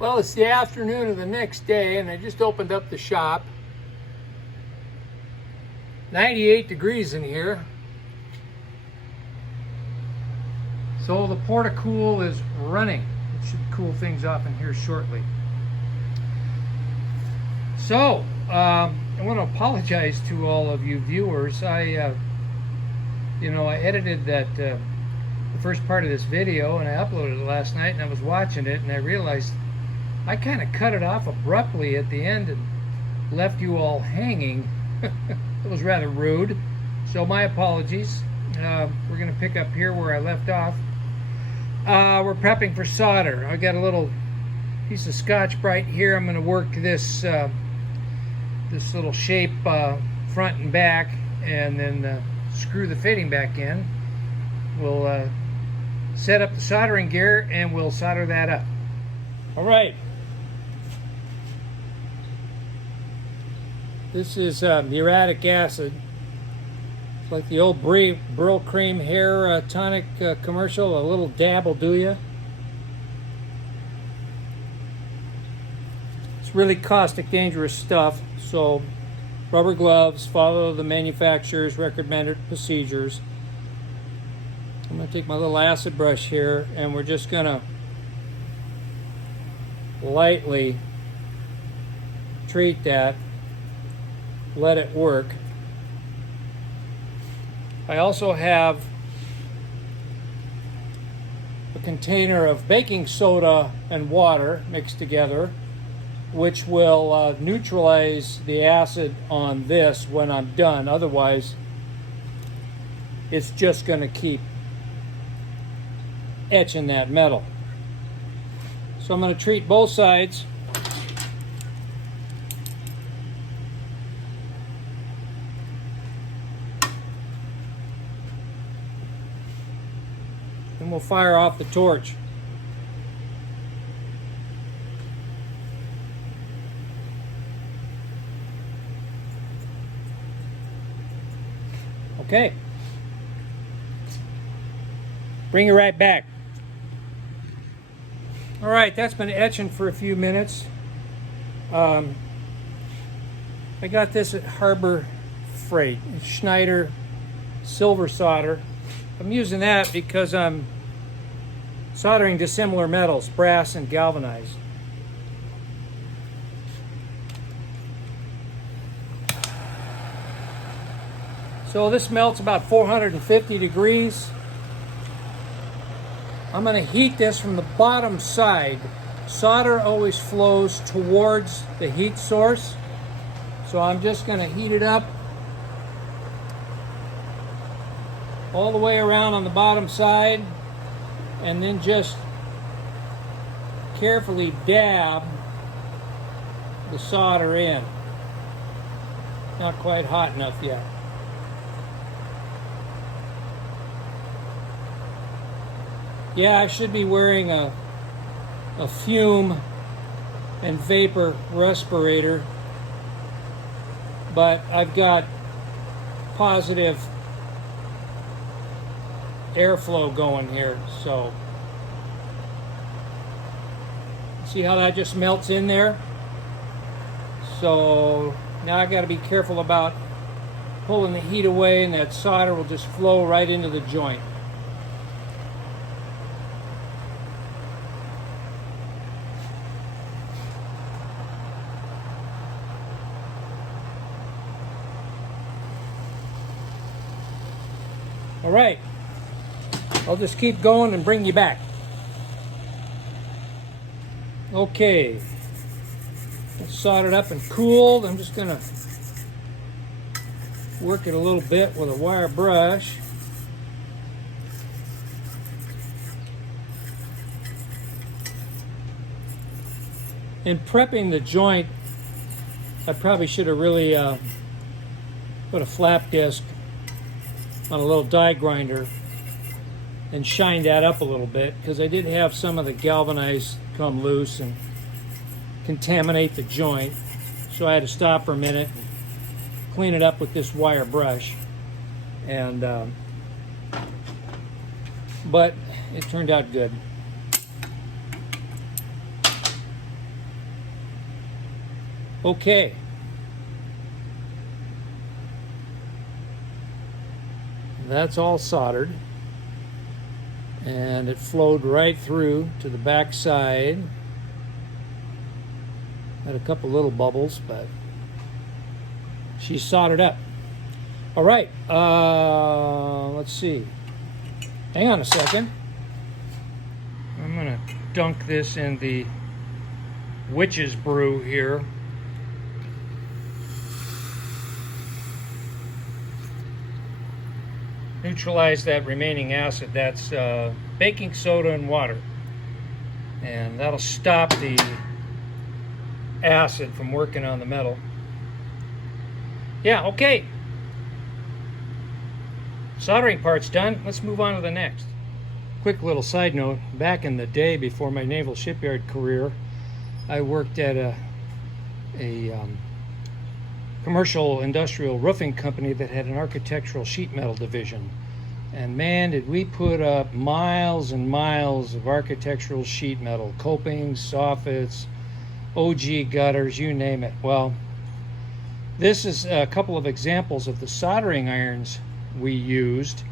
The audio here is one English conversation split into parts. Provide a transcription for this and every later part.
Well, it's the afternoon of the next day, and I just opened up the shop. 98 degrees in here. So the porta-cool is running. It should cool things off in here shortly. So, I want to apologize to all of you viewers. I edited that the first part of this video, and I uploaded it last night, and I was watching it, and I realized I kind of cut it off abruptly at the end and left you all hanging. It was rather rude, so my apologies. We're going to pick up here where I left off. We're prepping for solder. I got a little piece of Scotch-Brite here. I'm going to work this this little shape front and back, and then screw the fitting back in. We'll set up the soldering gear, and we'll solder that up. All right. This is muriatic acid. It's like the old Brew cream hair tonic commercial. A little dab will do ya. It's really caustic, dangerous stuff. So, rubber gloves. Follow the manufacturer's recommended procedures. I'm going to take my little acid brush here, and we're just going to lightly treat that. Let it work. I also have a container of baking soda and water mixed together, which will neutralize the acid on this when I'm done. Otherwise, it's just going to keep etching that metal. So I'm going to treat both sides. And we'll fire off the torch. Okay. Bring it right back. All right, that's been etching for a few minutes. I got this at Harbor Freight. It's Schneider silver solder. I'm using that because I'm soldering dissimilar metals, brass and galvanized. So this melts about 450 degrees. I'm going to heat this from the bottom side. Solder always flows towards the heat source. So I'm just going to heat it up all the way around on the bottom side, and then just carefully dab the solder in. Not quite hot enough yet. Yeah, I should be wearing a fume and vapor respirator, but I've got positive airflow going here, so see how that just melts in there? So now I got to be careful about pulling the heat away, and that solder will just flow right into the joint. All right. I'll just keep going and bring you back. Okay. It's soldered up and cooled. I'm just going to work it a little bit with a wire brush. In prepping the joint, I probably should have really put a flap disc on a little die grinder and shine that up a little bit, because I did have some of the galvanized come loose and contaminate the joint. So I had to stop for a minute and clean it up with this wire brush. And but it turned out good. Okay. That's all soldered. And it flowed right through to the back side. Had a couple little bubbles, but she's soldered up. All right, let's see. Hang on a second. I'm gonna dunk this in the witch's brew here. Neutralize that remaining acid. That's baking soda and water. And that'll stop the acid from working on the metal. Yeah, okay. Soldering part's done. Let's move on to the next. Quick little side note. Back in the day before my naval shipyard career, I worked at a commercial industrial roofing company that had an architectural sheet metal division. And man, did we put up miles and miles of architectural sheet metal, copings, soffits, OG gutters, you name it. Well, this is a couple of examples of the soldering irons we used.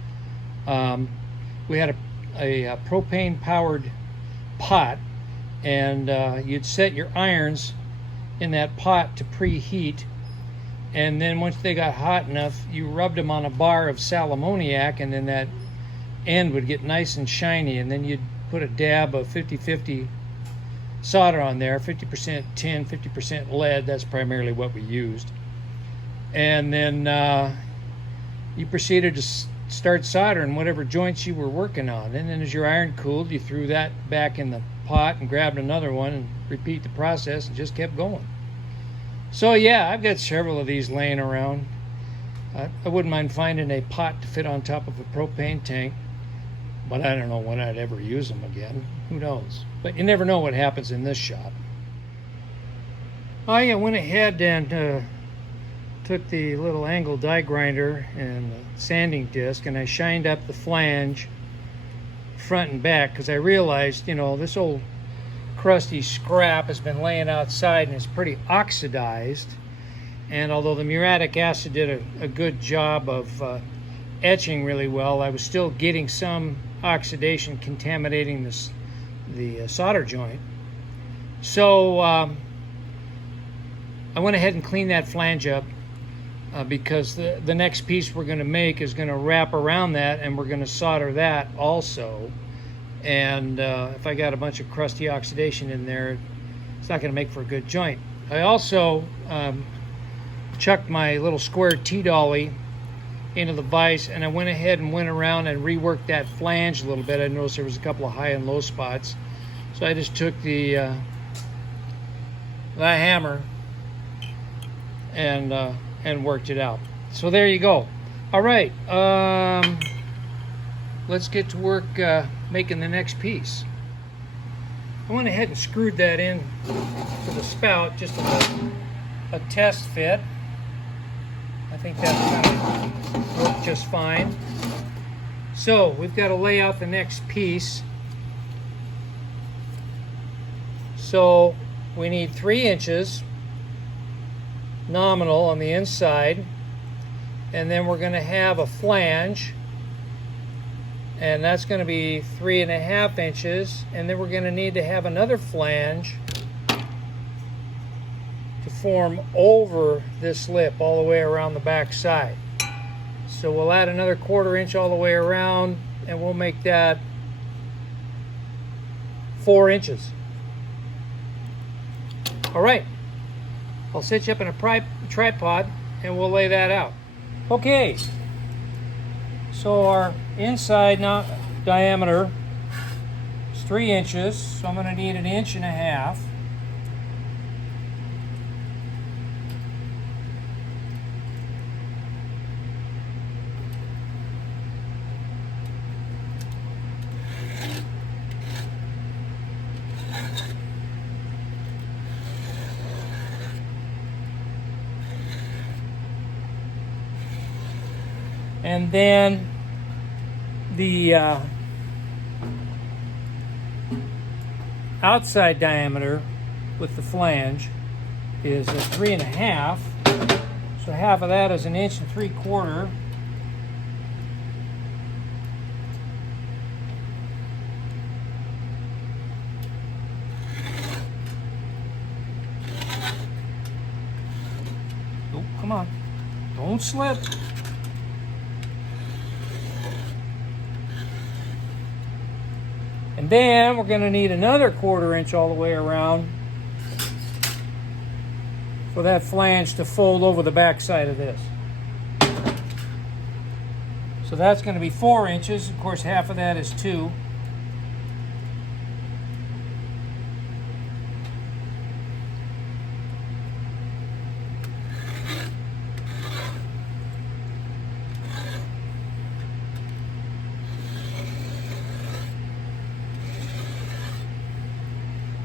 We had a propane powered pot, and you'd set your irons in that pot to preheat, and then once they got hot enough, you rubbed them on a bar of sal ammoniac, and then that end would get nice and shiny, and then you'd put a dab of 50-50 solder on there, 50% tin, 50% lead. That's primarily what we used. And then you proceeded to start soldering whatever joints you were working on, and then as your iron cooled, you threw that back in the pot and grabbed another one and repeat the process and just kept going. So yeah, I've got several of these laying around. I wouldn't mind finding a pot to fit on top of a propane tank, but I don't know when I'd ever use them again. Who knows? But you never know what happens in this shop. I went ahead and took the little angle die grinder and the sanding disc, and I shined up the flange front and back, because I realized, you know, this old crusty scrap has been laying outside and it's pretty oxidized, and although the muriatic acid did a good job of etching really well, I was still getting some oxidation contaminating the solder joint. So I went ahead and cleaned that flange up, because the next piece we're going to make is going to wrap around that, and we're going to solder that also. And if I got a bunch of crusty oxidation in there, it's not going to make for a good joint. I also chucked my little square T-dolly into the vise, and I went ahead and went around and reworked that flange a little bit. I noticed there was a couple of high and low spots, so I just took the hammer and worked it out. So there you go. All right, let's get to work making the next piece. I went ahead and screwed that in to the spout, just a test fit. I think that's going to work just fine. So we've got to lay out the next piece. So we need 3 inches nominal on the inside, and then we're going to have a flange, and that's going to be 3.5 inches, and then we're going to need to have another flange to form over this lip all the way around the back side. So we'll add another 1/4 inch all the way around, and we'll make that 4 inches. All right, I'll set you up in a tripod and we'll lay that out. Okay, so our inside diameter is 3 inches, so I'm going to need 1.5 inches. And then the outside diameter with the flange is 3.5. So half of that is 1 3/4 inches. Oh, come on. Don't slip. And then we're going to need another 1/4 inch all the way around for that flange to fold over the back side of this. So that's going to be 4 inches. Of course, half of that is 2.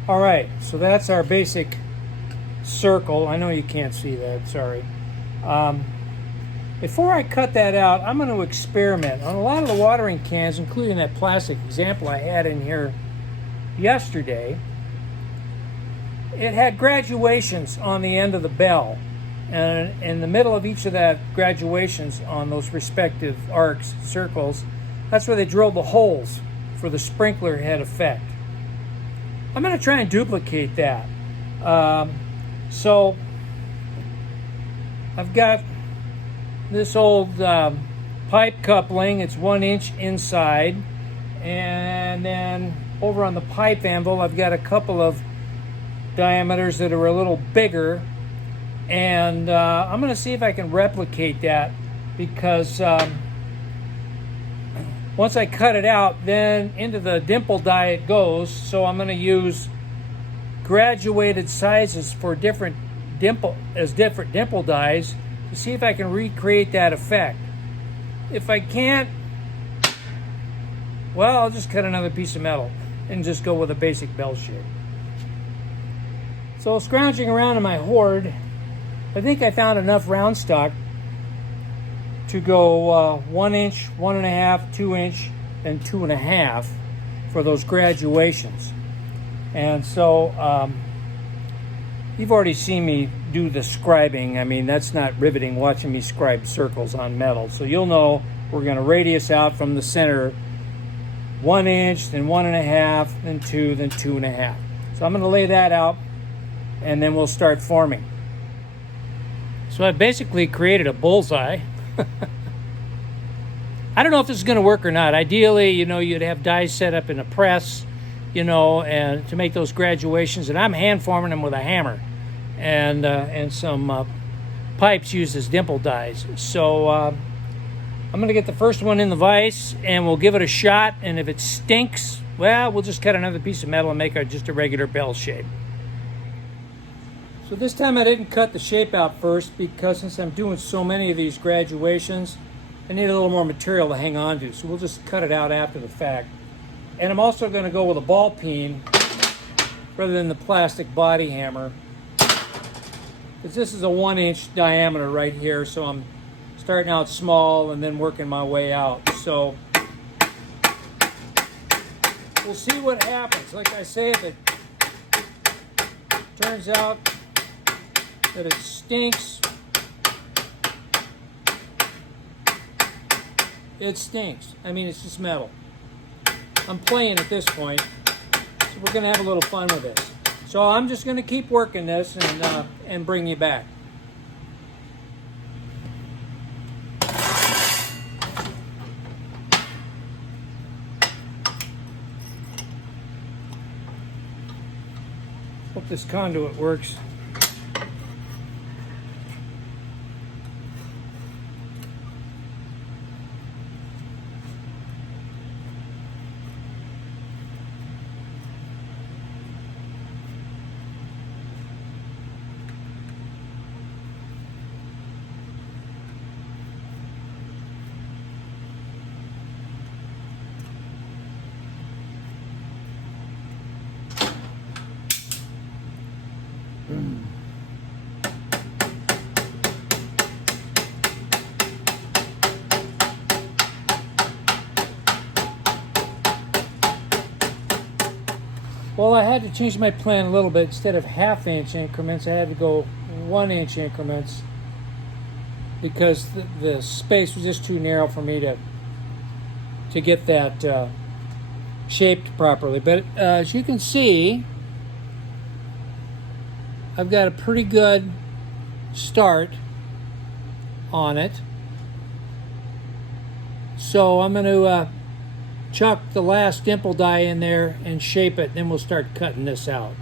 All right, so that's our basic circle. I know you can't see that, sorry. Before I cut that out, I'm going to experiment on a lot of the watering cans, including that plastic example I had in here yesterday. It had graduations on the end of the bell, and in the middle of each of that graduations on those respective arcs, circles, that's where they drilled the holes for the sprinkler head effect. I'm going to try and duplicate that. So I've got this old pipe coupling. It's 1 inch inside, and then over on the pipe anvil I've got a couple of diameters that are a little bigger, and I'm going to see if I can replicate that, because once I cut it out, then into the dimple die it goes. So I'm going to use graduated sizes for different dimple dies to see if I can recreate that effect. If I can't, well, I'll just cut another piece of metal and just go with a basic bell shape. So scrounging around in my hoard, I think I found enough round stock to go 1 inch, 1.5, 2 inch, and 2.5 for those graduations. And so you've already seen me do the scribing. I mean, that's not riveting watching me scribe circles on metal. So you'll know we're going to radius out from the center 1 inch, then 1.5, then 2, then 2.5. So I'm going to lay that out, and then we'll start forming. So I basically created a bullseye. I don't know if this is going to work or not. Ideally, you'd have dies set up in a press, and to make those graduations. And I'm hand forming them with a hammer, and some pipes used as dimple dies. So I'm going to get the first one in the vise, and we'll give it a shot. And if it stinks, well, we'll just cut another piece of metal and make just a regular bell shape. So this time I didn't cut the shape out first, because since I'm doing so many of these graduations, I need a little more material to hang on to. So we'll just cut it out after the fact. And I'm also going to go with a ball peen rather than the plastic body hammer, because this is a 1 inch diameter right here. So I'm starting out small and then working my way out. So we'll see what happens. Like I say, if it turns out that it stinks, it stinks. I mean, it's just metal. I'm playing at this point, so we're going to have a little fun with this. So I'm just going to keep working this and bring you back. Hope this conduit works. Well, I had to change my plan a little bit. Instead of half-inch increments, I had to go 1-inch increments because the space was just too narrow for me to get that shaped properly. But as you can see, I've got a pretty good start on it. So I'm going to chuck the last dimple die in there and shape it, then we'll start cutting this out.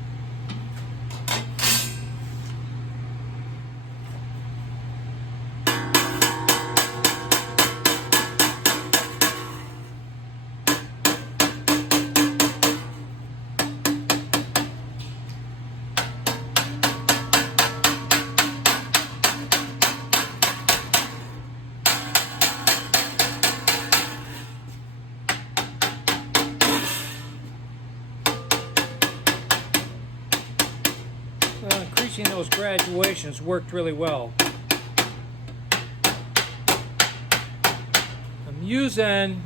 Increasing those graduations worked really well. I'm using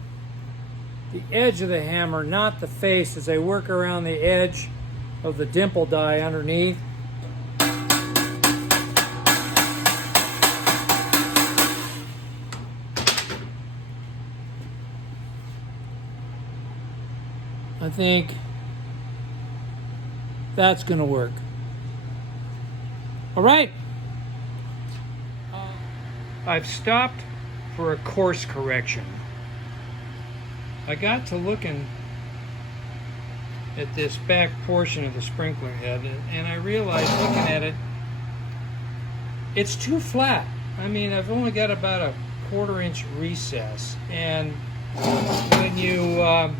the edge of the hammer, not the face, as I work around the edge of the dimple die underneath. I think that's going to work. All right. I've stopped for a course correction. I got to looking at this back portion of the sprinkler head, and I realized looking at it, it's too flat. I mean, I've only got about a 1/4 inch recess, and when you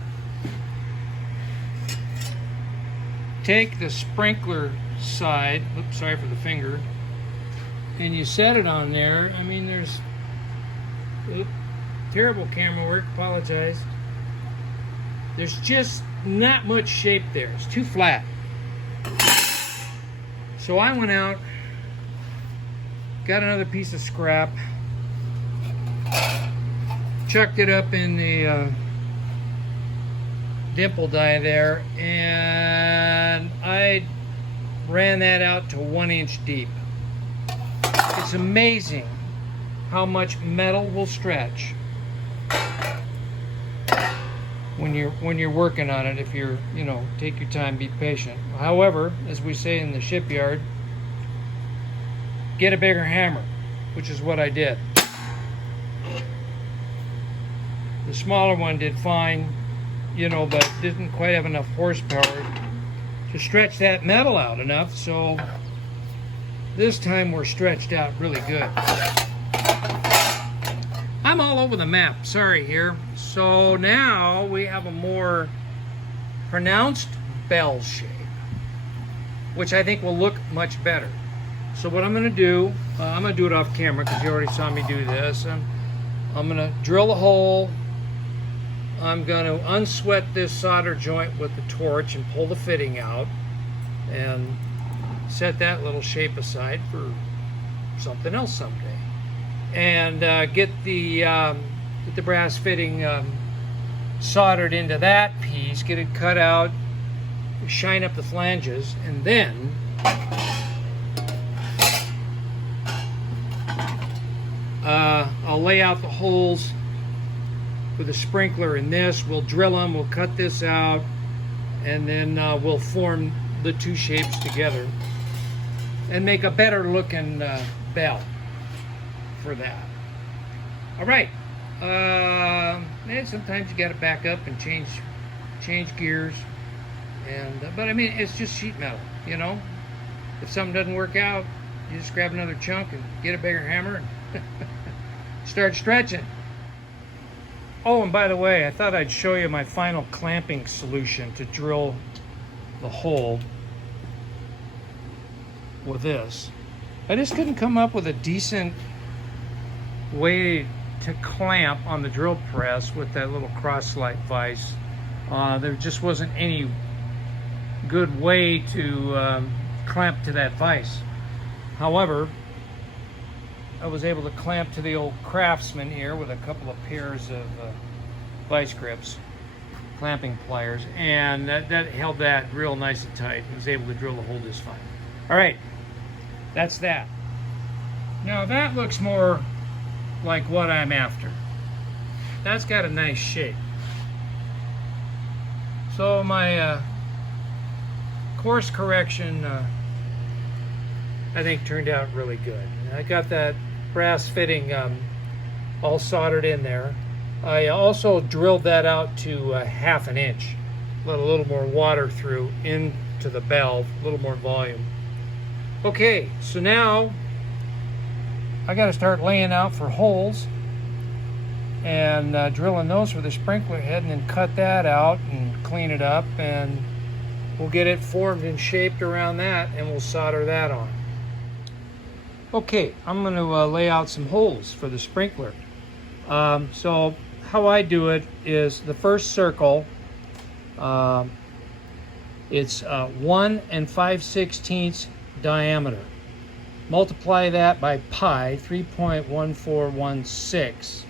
take the sprinkler side, oops, sorry for the finger, and you set it on there, I mean, there's terrible camera work, apologize. There's just not much shape there. It's too flat. So I went out, got another piece of scrap, chucked it up in the dimple die there, and I ran that out to 1 inch deep. It's amazing how much metal will stretch when you're working on it, if you're, take your time, be patient. However, as we say in the shipyard, get a bigger hammer, which is what I did. The smaller one did fine, but didn't quite have enough horsepower to stretch that metal out enough, so this time we're stretched out really good. I'm all over the map, sorry here. So now we have a more pronounced bell shape, which I think will look much better. So what I'm going to do, I'm going to do it off camera because you already saw me do this. I'm going to drill a hole. I'm going to unsweat this solder joint with the torch and pull the fitting out and set that little shape aside for something else someday. And get the brass fitting soldered into that piece, get it cut out, shine up the flanges, and then I'll lay out the holes with a sprinkler in this. We'll drill them, we'll cut this out, and then we'll form the two shapes together and make a better looking bell for that. All right. And sometimes you got to back up and change gears, and but I mean, it's just sheet metal, If something doesn't work out, you just grab another chunk and get a bigger hammer and start stretching. Oh, and by the way, I thought I'd show you my final clamping solution to drill the hole with this. I just couldn't come up with a decent way to clamp on the drill press with that little cross-slide vise. There just wasn't any good way to clamp to that vise. However, I was able to clamp to the old Craftsman here with a couple of pairs of vice grips. clamping pliers, and that held that real nice and tight and was able to drill the hole just fine. All right, that's that. Now that looks more like what I'm after. That's got a nice shape. So my course correction I think turned out really good. I got that brass fitting all soldered in there. I also drilled that out to 1/2 inch. Let a little more water through into the valve, a little more volume. Okay, so now I got to start laying out for holes and drilling those for the sprinkler head, and then cut that out and clean it up, and we'll get it formed and shaped around that, and we'll solder that on. Okay, I'm going to lay out some holes for the sprinkler. So how I do it is the first circle, it's 1 5/16 diameter. Multiply that by pi, 3.1416,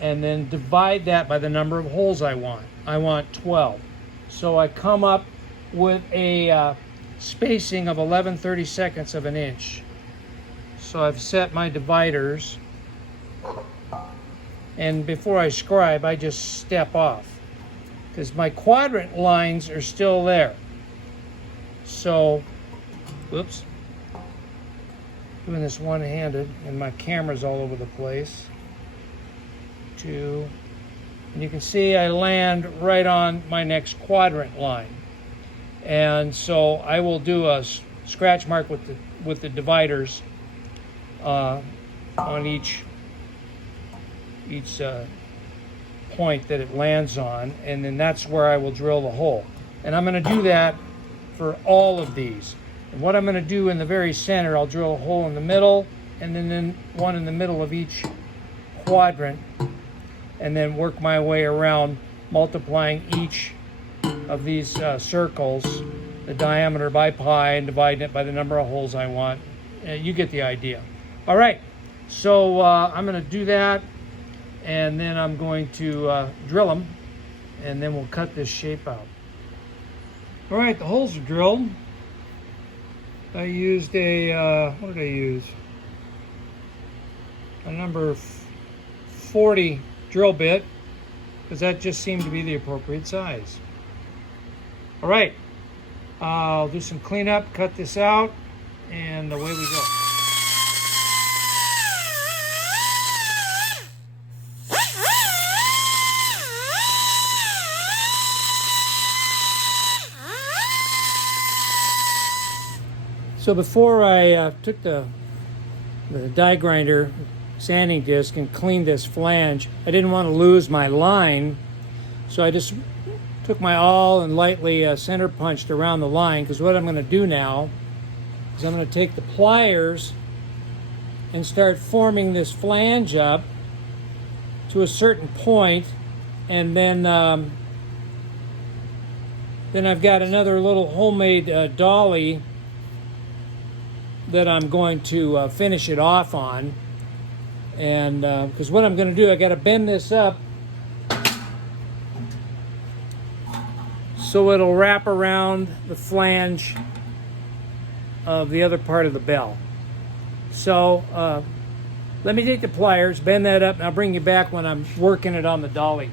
and then divide that by the number of holes I want. I want 12. So I come up with a spacing of 11/32 of an inch. So I've set my dividers, and before I scribe, I just step off because my quadrant lines are still there. So, whoops, doing this one-handed, and my camera's all over the place. 2, and you can see I land right on my next quadrant line. And so I will do a scratch mark with the dividers on each point that it lands on, and then that's where I will drill the hole. And I'm going to do that for all of these. And what I'm going to do in the very center, I'll drill a hole in the middle, and then one in the middle of each quadrant, and then work my way around, multiplying each of these circles, the diameter by pi, and dividing it by the number of holes I want. You get the idea. All right, so I'm going to do that, and then I'm going to drill them, and then we'll cut this shape out. All right, the holes are drilled. I used a, what did I use? A number 40 drill bit, because that just seemed to be the appropriate size. All right, I'll do some cleanup, cut this out, and away we go. So before I took the die grinder sanding disc and cleaned this flange, I didn't want to lose my line, so I just took my awl and lightly center punched around the line, because what I'm going to do now is I'm going to take the pliers and start forming this flange up to a certain point, and then I've got another little homemade dolly that I'm going to finish it off on. And because what I'm going to do, I got to bend this up so it'll wrap around the flange of the other part of the bell. So let me take the pliers, bend that up, and I'll bring you back when I'm working it on the dolly.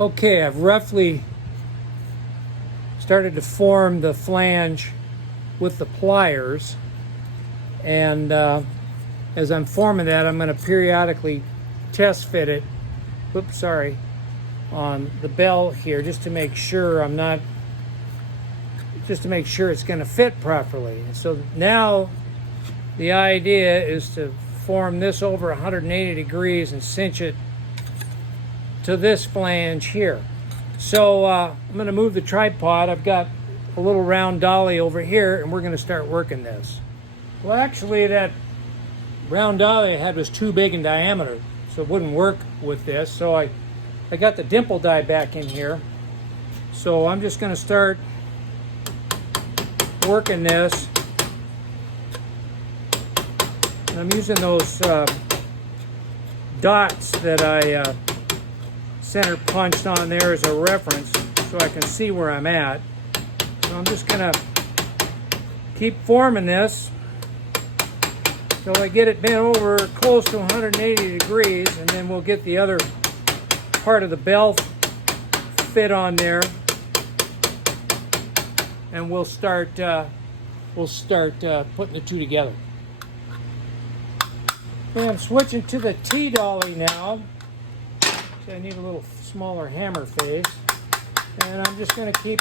Okay, I've roughly started to form the flange with the pliers, and as I'm forming that, I'm going to periodically test fit it, on the bell here, just to make sure it's going to fit properly. And so now the idea is to form this over 180 degrees and cinch it to this flange here. So I'm going to move the tripod. I've got a little round dolly over here, and we're going to start working this. Well, actually, that round dolly I had was too big in diameter, so it wouldn't work with this. So I got the dimple die back in here. So I'm just going to start working this. And I'm using those dots that I center punched on there as a reference so I can see where I'm at. So I'm just going to keep forming this till I get it bent over close to 180 degrees, and then we'll get the other part of the bell fit on there, and we'll start putting the two together. Okay, I'm switching to the T-dolly now. So I need a little smaller hammer face, and I'm just going to keep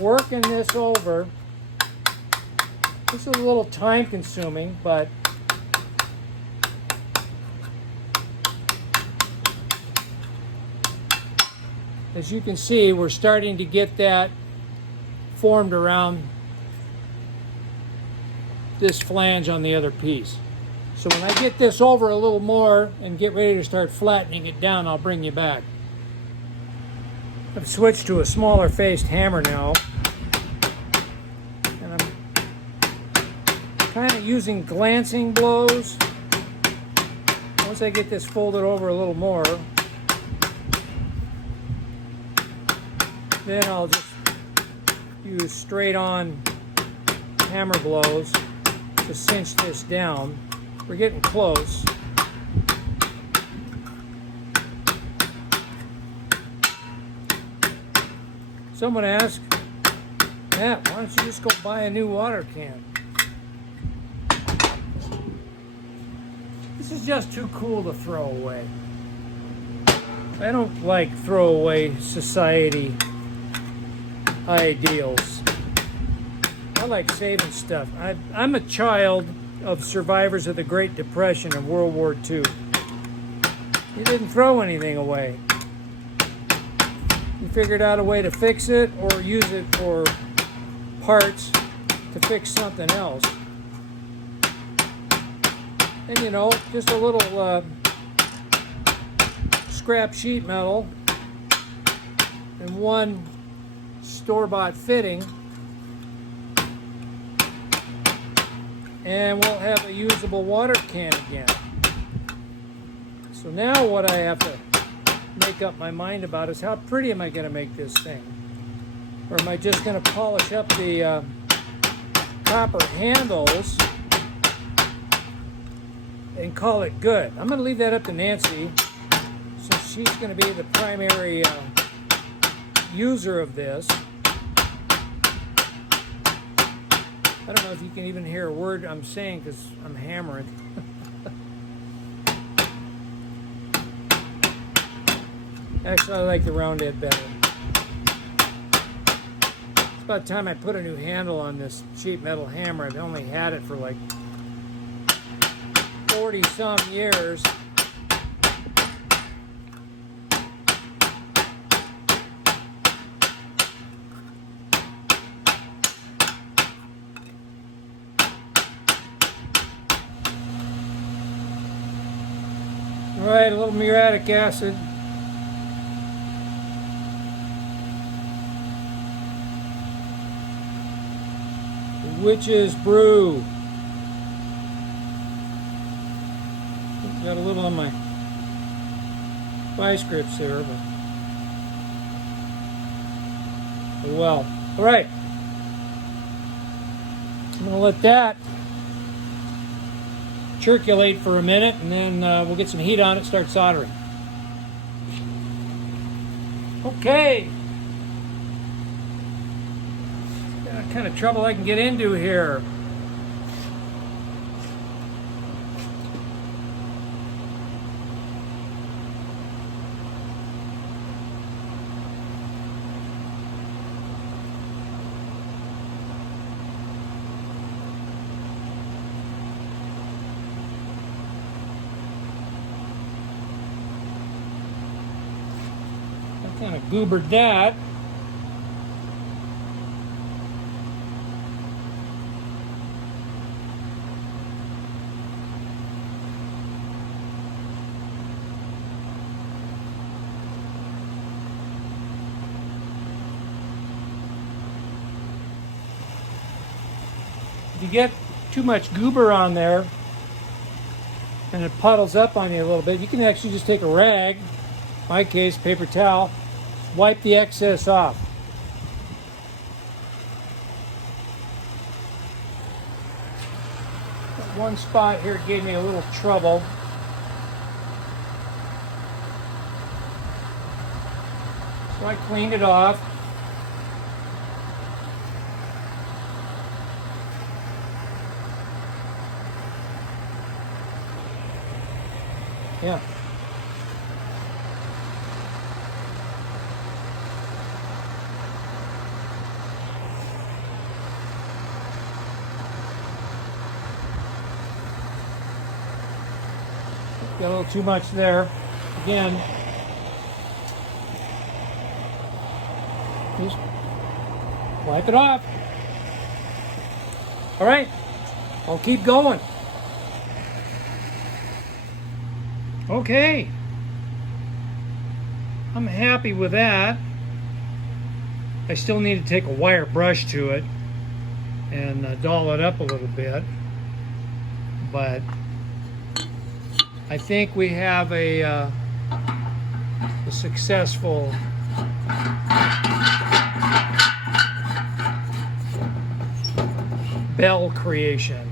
working this over. This is a little time consuming, but as you can see, we're starting to get that formed around this flange on the other piece. So when I get this over a little more and get ready to start flattening it down, I'll bring you back. I've switched to a smaller faced hammer now, and I'm kind of using glancing blows. Once I get this folded over a little more, then I'll just use straight on hammer blows to cinch this down. We're getting close. Someone asked, Matt, why don't you just go buy a new water can? This is just too cool to throw away. I don't like throwaway society ideals. I like saving stuff. I'm a child of survivors of the Great Depression and World War II. You didn't throw anything away. You figured out a way to fix it or use it for parts to fix something else. And you know, just a little scrap sheet metal and one store-bought fitting, and we'll have a usable water can again. So now what I have to make up my mind about is how pretty am I going to make this thing? Or am I just going to polish up the copper handles and call it good? I'm going to leave that up to Nancy, since she's going to be the primary user of this. I don't know if you can even hear a word I'm saying because I'm hammering. Actually, I like the round head better. It's about time I put a new handle on this cheap metal hammer. I've only had it for like 40 some years. All right, a little muriatic acid. Witch's Brew. Got a little on my vice grips there, but oh well. All right, I'm gonna let that circulate for a minute, and then we'll get some heat on it, start soldering. Okay. What kind of trouble I can get into here. Kind of goobered that. If you get too much goober on there and it puddles up on you a little bit, you can actually just take a rag my case, paper towel, wipe the excess off. One spot here gave me a little trouble. So I cleaned it off. Yeah. Got a little too much there. Again, just wipe it off. All right, I'll keep going. Okay, I'm happy with that. I still need to take a wire brush to it and doll it up a little bit, but I think we have a successful bell creation,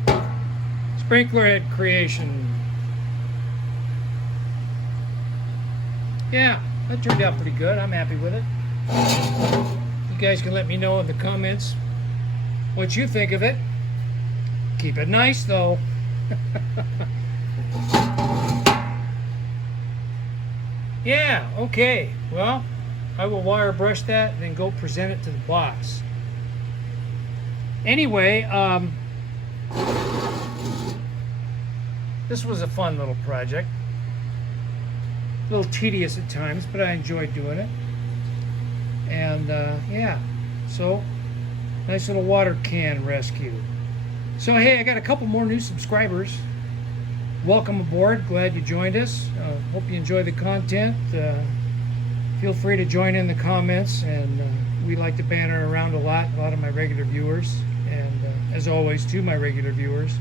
sprinkler head creation. Yeah, that turned out pretty good. I'm happy with it. You guys can let me know in the comments what you think of it. Keep it nice though. Yeah, okay. Well, I will wire brush that and then go present it to the boss. Anyway, this was a fun little project. A little tedious at times, but I enjoyed doing it. And yeah, so nice little water can rescue. So hey, I got a couple more new subscribers. Welcome aboard. Glad you joined us. Hope you enjoy the content. Feel free to join in the comments, and we like to banter around a lot of my regular viewers, and as always to my regular viewers,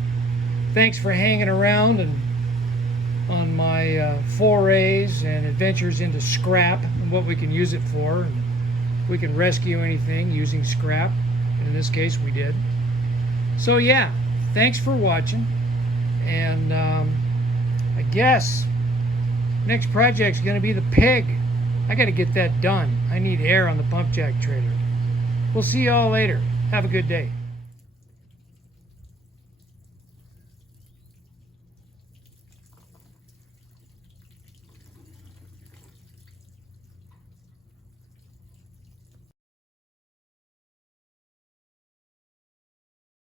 thanks for hanging around and on my forays and adventures into scrap and what we can use it for. And we can rescue anything using scrap. In this case, we did. So yeah, thanks for watching. And I guess next project's going to be the pig. I got to get that done. I need air on the pump jack trailer. We'll see you all later. Have a good day.